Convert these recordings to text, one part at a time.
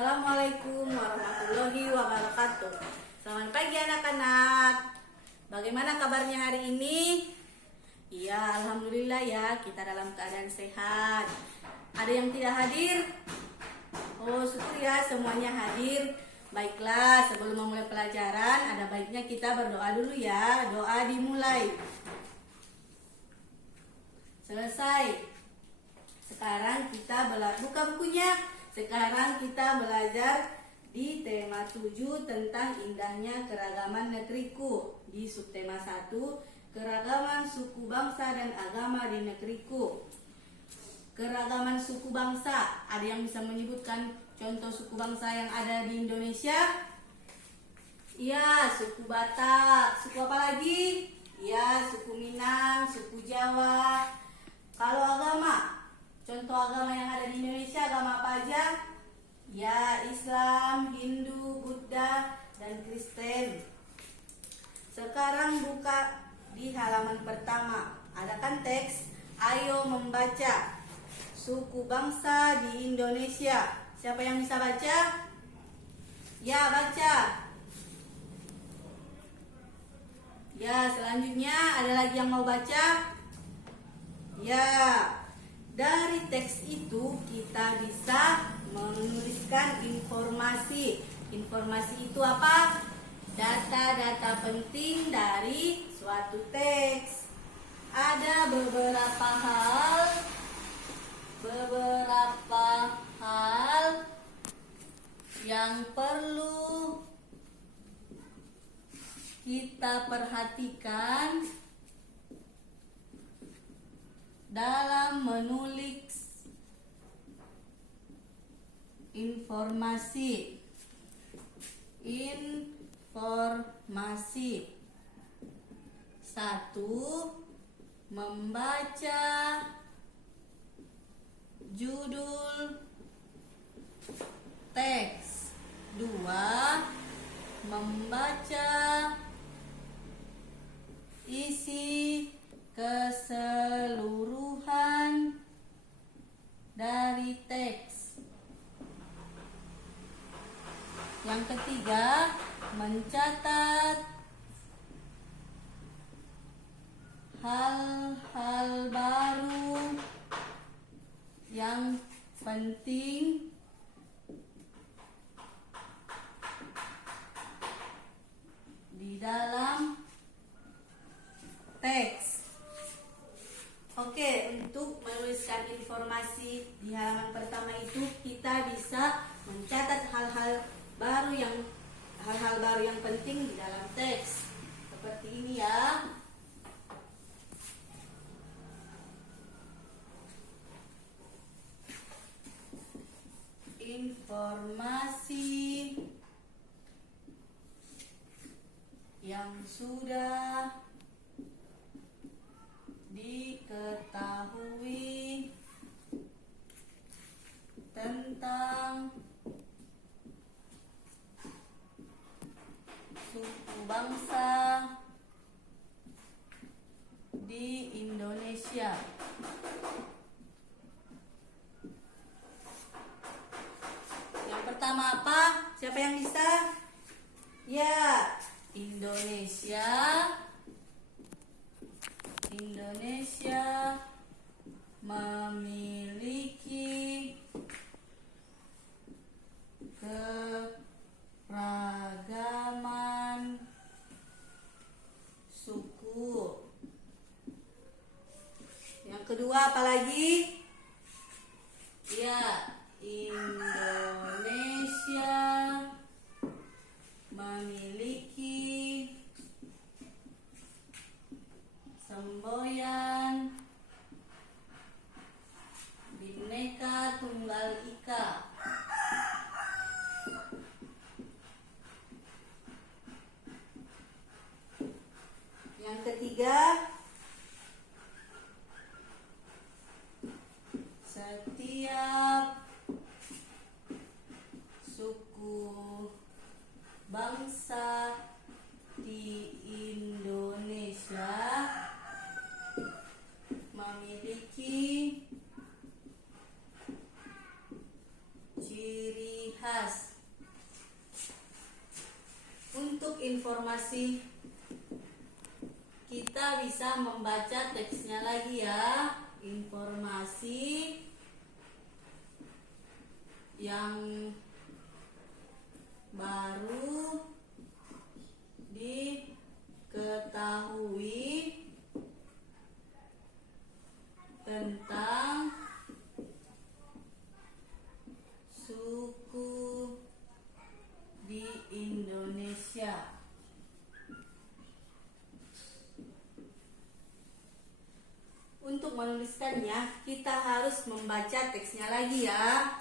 Assalamualaikum warahmatullahi wabarakatuh. Selamat pagi anak-anak. Bagaimana kabarnya hari ini? Ya, alhamdulillah ya, kita dalam keadaan sehat. Ada yang tidak hadir? Oh, syukur ya semuanya hadir. Baiklah, sebelum memulai pelajaran, ada baiknya kita berdoa dulu ya. Doa dimulai. Selesai. Sekarang kita buka bukunya. Sekarang kita belajar di tema 7 tentang indahnya keragaman negeriku. Di subtema 1, keragaman suku bangsa dan agama di negeriku. Keragaman suku bangsa, ada yang bisa menyebutkan contoh suku bangsa yang ada di Indonesia? Iya, suku Batak. Suku apa lagi? Iya, suku Minang, suku Jawa. Kalau agama, contoh agama yang ada di Indonesia agama apa aja? Ya, Islam, Hindu, Buddha, dan Kristen. Sekarang buka di halaman pertama. Ada kan teks? Ayo membaca. Suku bangsa di Indonesia. Siapa yang bisa baca? Ya, baca. Ya, selanjutnya ada lagi yang mau baca? Ya. Dari teks itu kita bisa menuliskan informasi. Informasi itu apa? Data-data penting dari suatu teks. Ada beberapa hal yang perlu kita perhatikan dalam menulis informasi. Satu, membaca judul teks. Dua, membaca isi keseluruhan dari teks. Yang ketiga, mencatat hal-hal baru yang penting di dalam teks. Oke, untuk menuliskan informasi di halaman pertama itu kita bisa mencatat hal-hal baru yang penting di dalam teks. Seperti ini ya. Informasi yang sudah diketahui tentang suku bangsa di Indonesia. Yang pertama apa? Siapa yang bisa? Ya, Indonesia memiliki keragaman suku. Yang kedua apa lagi? Ya, Indonesia memiliki semboyan Bhinneka Tunggal Ika. Yang ketiga, atas. Untuk informasi, kita bisa membaca teksnya lagi ya. Informasi yang baru diketahui tentang suku di Indonesia. Untuk menuliskannya, kita harus membaca teksnya lagi ya.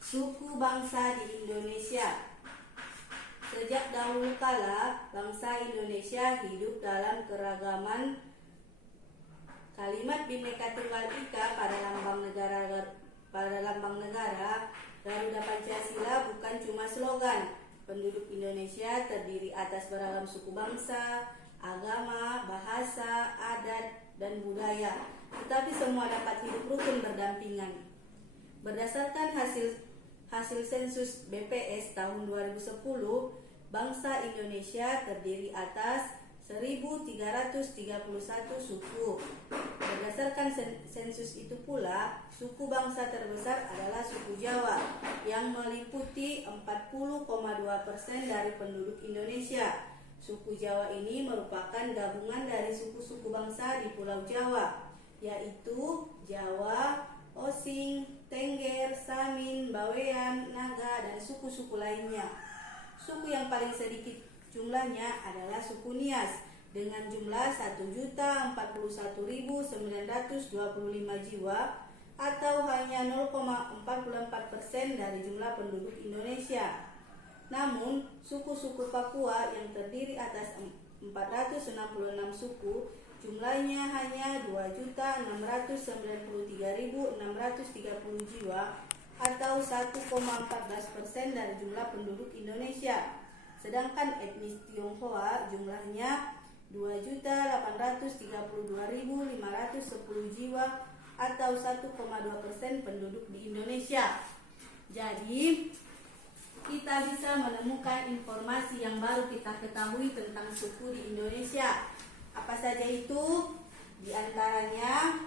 Suku bangsa di Indonesia. Sejak dahulu kala, bangsa Indonesia hidup dalam keragaman. Kalimat Bhinneka Tunggal Ika pada lambang negara Garuda Pancasila bukan cuma slogan. Penduduk Indonesia terdiri atas beragam suku bangsa, agama, bahasa, adat, dan budaya, tetapi semua dapat hidup rukun berdampingan. Berdasarkan hasil sensus BPS tahun 2010, bangsa Indonesia terdiri atas 1.331 suku. Berdasarkan sensus itu pula, suku bangsa terbesar adalah suku Jawa yang meliputi 40,2% dari penduduk Indonesia. Suku Jawa ini merupakan gabungan dari suku-suku bangsa di Pulau Jawa, yaitu Jawa, Osing, Tengger, Samin, Bawean, Naga, dan suku-suku lainnya. Suku yang paling sedikit jumlahnya adalah suku Nias dengan jumlah 1.041.925 jiwa atau hanya 0,44% dari jumlah penduduk Indonesia. Namun, suku-suku Papua yang terdiri atas 466 suku jumlahnya hanya 2.693.630 jiwa atau 1,14% dari jumlah penduduk Indonesia. Sedangkan etnis Tionghoa jumlahnya 2.832.510 jiwa atau 1,2% penduduk di Indonesia. Jadi, kita bisa menemukan informasi yang baru kita ketahui tentang suku di Indonesia. Apa saja itu? Di antaranya,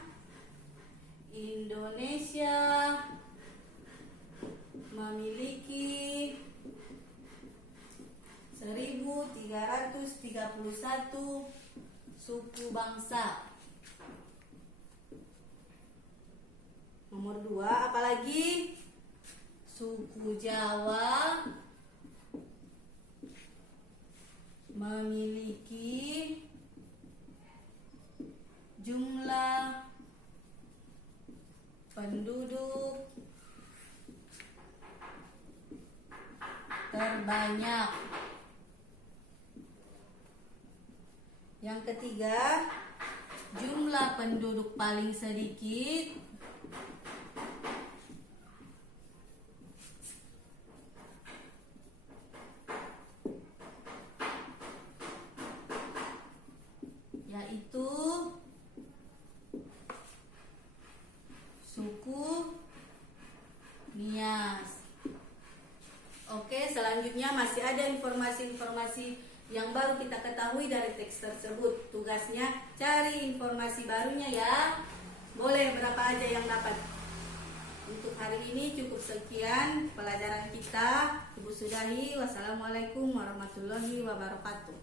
Indonesia memiliki 1.331 suku bangsa. Nomor 2, apalagi? Suku Jawa memiliki jumlah penduduk terbanyak. Yang ketiga, jumlah penduduk paling sedikit yaitu suku Nias. Oke, selanjutnya masih ada informasi-informasi yang baru kita ketahui dari teks tersebut. Tugasnya cari informasi barunya ya. Boleh berapa aja yang dapat. Untuk hari ini cukup sekian pelajaran kita. Ibu sudahi. Wassalamualaikum warahmatullahi wabarakatuh.